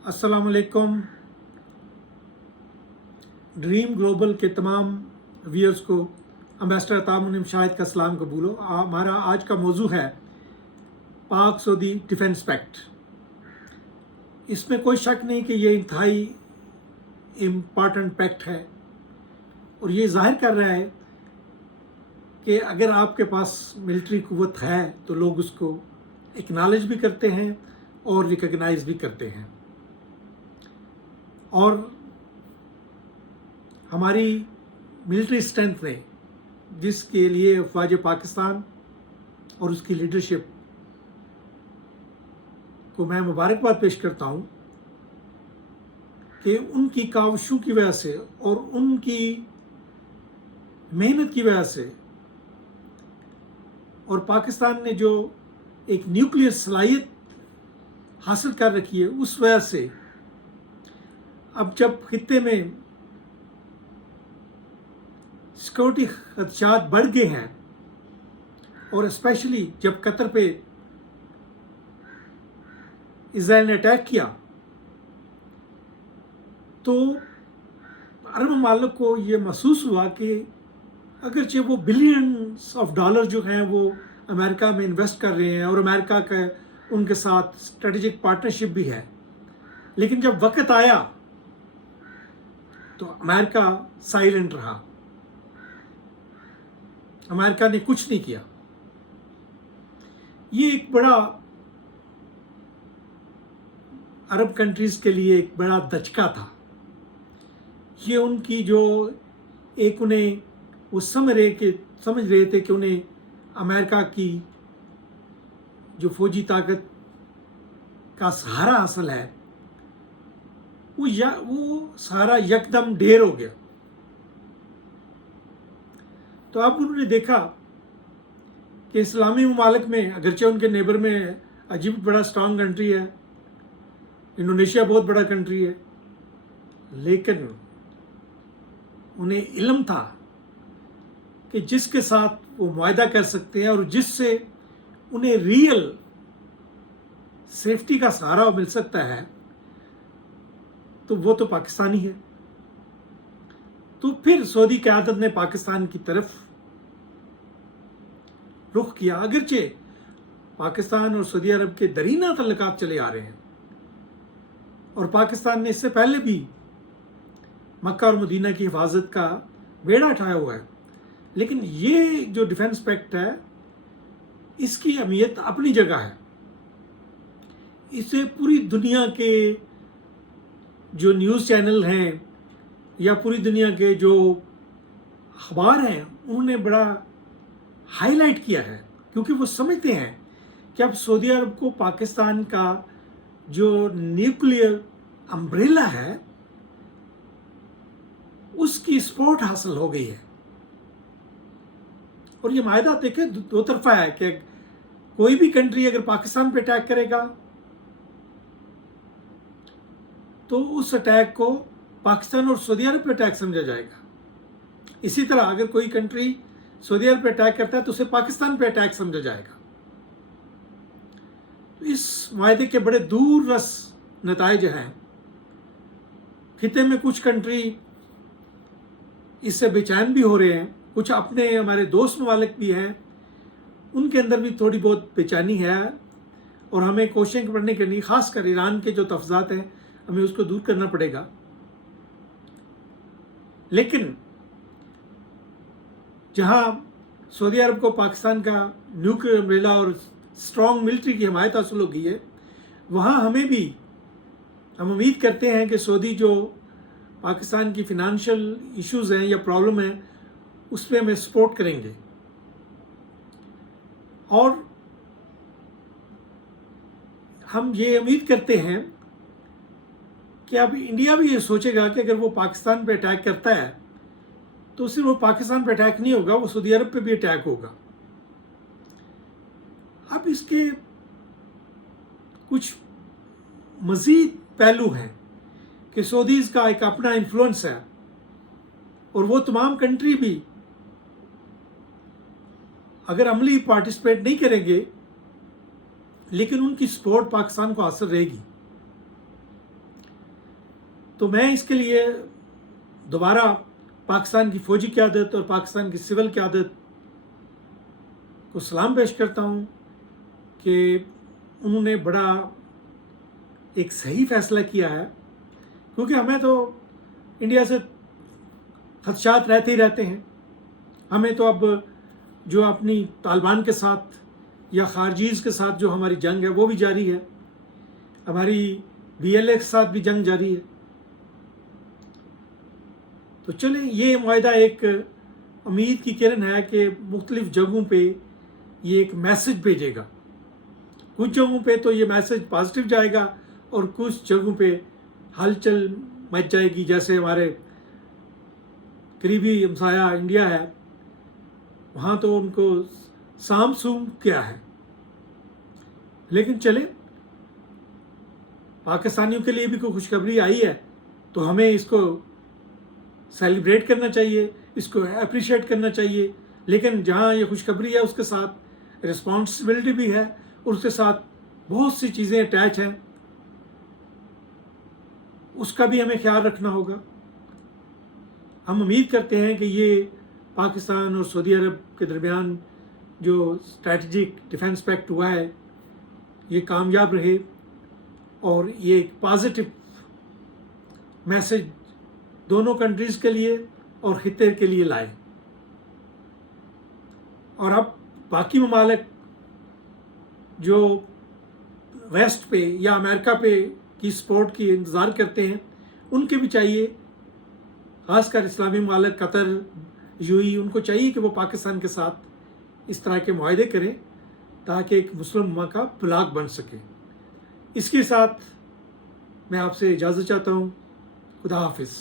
अस्सलाम वालेकुम। Dream global के तमाम व्यूअर्स को एम्बेसडर अता मुनीम शाहिद का सलाम कबूलो। हमारा आज का मौजू है पाक सऊदी डिफेंस पैक्ट। इसमें कोई शक नहीं कि ये इंतहाई इम्पॉर्टेंट पैक्ट है और ये जाहिर कर रहा है कि अगर आपके पास मिलिट्री कुव्वत है तो लोग उसको एक्नॉलेज भी करते हैं और रिकग्नाइज भी करते हैं। और हमारी मिलिट्री स्ट्रेंथ ने जिसके लिए अफवाज पाकिस्तान और उसकी लीडरशिप को मैं मुबारकबाद पेश करता हूँ कि उनकी काविशों की वजह से और उनकी मेहनत की वजह से और पाकिस्तान ने जो एक न्यूक्लियर सलाहियत हासिल कर रखी है उस वजह से अब जब खित्ते में सिक्योरिटी खदशात बढ़ गए हैं और स्पेशली जब कतर पे इजराइल ने अटैक किया तो अरब ममालिक को ये महसूस हुआ कि अगरचे वो बिलियंस ऑफ डॉलर जो हैं वो अमेरिका में इन्वेस्ट कर रहे हैं और अमेरिका का उनके साथ स्ट्रेटेजिक पार्टनरशिप भी है, लेकिन जब वक्त आया तो अमेरिका साइलेंट रहा। अमेरिका ने कुछ नहीं किया। ये एक बड़ा अरब कंट्रीज के लिए एक बड़ा दचका था। ये उनकी जो एक उन्हें वो समझ रहे थे कि उन्हें अमेरिका की जो फौजी ताकत का सहारा हासिल है वो सहारा यकदम ढेर हो गया। तो अब उन्होंने देखा कि इस्लामी ममालिक में अगरचे उनके नेबर में अजीब बड़ा स्ट्रांग कंट्री है, इंडोनेशिया बहुत बड़ा कंट्री है, लेकिन उन्हें इल्म था कि जिसके साथ वो मुआहदा कर सकते हैं और जिससे उन्हें रियल सेफ्टी का सहारा मिल सकता है तो वो तो पाकिस्तानी है। तो फिर सऊदी क़यादत ने पाकिस्तान की तरफ रुख किया। अगरचे पाकिस्तान और सऊदी अरब के दरीना तल्लुकात चले आ रहे हैं और पाकिस्तान ने इससे पहले भी मक्का और मदीना की हिफाजत का बेड़ा उठाया हुआ है, लेकिन ये जो डिफेंस पैक्ट है इसकी अहमियत अपनी जगह है। इसे पूरी दुनिया के जो न्यूज़ चैनल हैं या पूरी दुनिया के जो अखबार हैं उन्होंने बड़ा हाईलाइट किया है, क्योंकि वो समझते हैं कि अब सऊदी अरब को पाकिस्तान का जो न्यूक्लियर अम्ब्रेला है उसकी सपोर्ट हासिल हो गई है। और ये मायदा देखें दो तरफा है कि कोई भी कंट्री अगर पाकिस्तान पे अटैक करेगा तो उस अटैक को पाकिस्तान और सऊदी अरब पे अटैक समझा जाएगा। इसी तरह अगर कोई कंट्री सऊदी अरब पे अटैक करता है तो उसे पाकिस्तान पे अटैक समझा जाएगा। तो इस मायदे के बड़े दूर रस नताइज हैं। खिते में कुछ कंट्री इससे बेचैन भी हो रहे हैं, कुछ अपने हमारे दोस्त ममालिक भी हैं, उनके अंदर भी थोड़ी बहुत बेचैनी है और हमें कोशिशें करने के लिए ख़ासकर ईरान के जो तफज़ात हैं हमें उसको दूर करना पड़ेगा। लेकिन जहां सऊदी अरब को पाकिस्तान का न्यूक्लियर अम्ब्रेला और स्ट्रॉन्ग मिलिट्री की हिमायत हासिल हो गई है, वहां हमें भी हम उम्मीद करते हैं कि सऊदी जो पाकिस्तान की फिनंशियल इश्यूज हैं या प्रॉब्लम है उस पर हमें सपोर्ट करेंगे। और हम ये उम्मीद करते हैं कि अब इंडिया भी ये सोचेगा कि अगर वो पाकिस्तान पे अटैक करता है तो सिर्फ वो पाकिस्तान पे अटैक नहीं होगा, वो सऊदी अरब पे भी अटैक होगा। अब इसके कुछ मज़ीद पहलू हैं कि सऊदीज का एक अपना इन्फ्लुएंस है और वो तमाम कंट्री भी अगर अमली पार्टिसिपेट नहीं करेंगे लेकिन उनकी सपोर्ट पाकिस्तान को हासिल रहेगी। تو میں اس کے لیے دوبارہ پاکستان کی فوجی قیادت اور پاکستان کی سول قیادت کو سلام پیش کرتا ہوں کہ انہوں نے بڑا ایک صحیح فیصلہ کیا ہے، کیونکہ ہمیں تو انڈیا سے خدشات رہتے ہی رہتے ہیں. ہمیں تو اب جو اپنی طالبان کے ساتھ یا خارجیز کے ساتھ جو ہماری جنگ ہے وہ بھی جاری ہے، ہماری بی ایل اے کے ساتھ بھی جنگ جاری ہے. تو چلیں یہ معاہدہ ایک امید کی کرن ہے کہ مختلف جگہوں پہ یہ ایک میسج بھیجے گا. کچھ جگہوں پہ تو یہ میسج پازیٹیو جائے گا اور کچھ جگہوں پہ ہلچل مچ جائے گی، جیسے ہمارے قریبی ہمسایہ انڈیا ہے، وہاں تو ان کو سام سوم کیا ہے. لیکن چلیں پاکستانیوں کے لیے بھی کوئی خوشخبری آئی ہے تو ہمیں اس کو سیلیبریٹ کرنا چاہیے، اس کو اپریشیٹ کرنا چاہیے. لیکن جہاں یہ خوشخبری ہے اس کے ساتھ رسپانسبلٹی بھی ہے اور اس کے ساتھ بہت سی چیزیں اٹیچ ہیں، اس کا بھی ہمیں خیال رکھنا ہوگا. ہم امید کرتے ہیں کہ یہ پاکستان اور سعودی عرب کے درمیان جو اسٹریٹجک ڈیفنس پیکٹ ہوا ہے یہ کامیاب رہے اور یہ ایک پازیٹیو میسج دونوں کنٹریز کے لیے اور خطے کے لیے لائے. اور اب باقی ممالک جو ویسٹ پہ یا امریکہ پہ کی سپورٹ کی انتظار کرتے ہیں ان کے بھی چاہیے، خاص کر اسلامی ممالک قطر، یو اے، ان کو چاہیے کہ وہ پاکستان کے ساتھ اس طرح کے معاہدے کریں تاکہ ایک مسلم امہ کا بلاک بن سکے. اس کے ساتھ میں آپ سے اجازت چاہتا ہوں. خدا حافظ.